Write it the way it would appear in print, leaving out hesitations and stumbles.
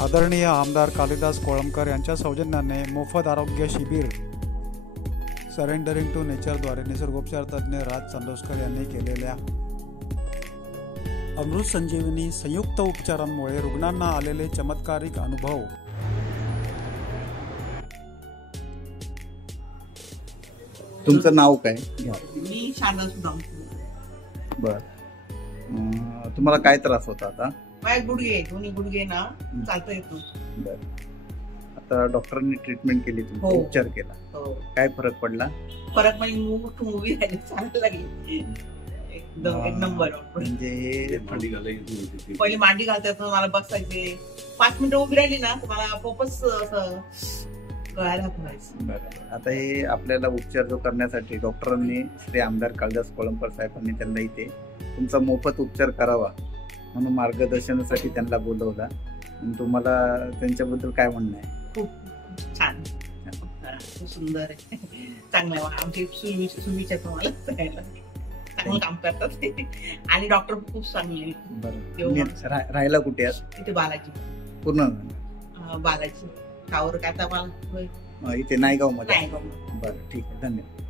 आदरणीय आमदार कालिदास कोळंबकर यांच्या सौजन्याने मोफत आरोग्य शिबिर सरेंडरिंग टू नेचरद्वारे निसर्गोपचार तज्ज्ञ राज चांदोसकर यांनी केलेल्या अमृत संजीवनी संयुक्त उपचारांमुळे रुग्णांना आलेले चमत्कारिक अनुभव. तुमचं नाव काय? मी शारदा सुदाम. बर, तुम्हाला काय त्रास होता आता? माझे गुडघे, दोन्ही गुडघे ना चालता येतो. बर, आता डॉक्टरांनी ट्रीटमेंट केली, तुमचा हो. उपचार केला, हो. काय फरक पडला? फरक म्हणजे मूवी राहिली, चांगलं लागली एकदम एक नंबर. म्हणजे पहिली मांडी घालतात मला बसायचे, 5 मिनिटं उभी राहिली ना मला आपोआपच असं गळायला व्हायचं. बरं, आता हे आपल्याला उपचार जो करण्यासाठी डॉक्टरांनी श्री आमदार कालिदास कोळंबकर साहेबांनी त्यांना इथे तुमचा मोफत उपचार करावा म्हणून मार्गदर्शनासाठी त्यांना बोलवला. तुम्हाला त्यांच्याबद्दल काय म्हणणं आहे? खूप छान, खूप सुंदर आहे, चांगलं आहे. आमची सुविचार तुम्हाला चांगलं काम करतात ते, आणि डॉक्टर खूप चांगले. बरं, राहायला कुठे आहे? तिथे बालाजी. पूर्ण बालाजी टावर काय, इथे नायगाव मध्ये. नायगाव. बरं, ठीक आहे, धन्यवाद.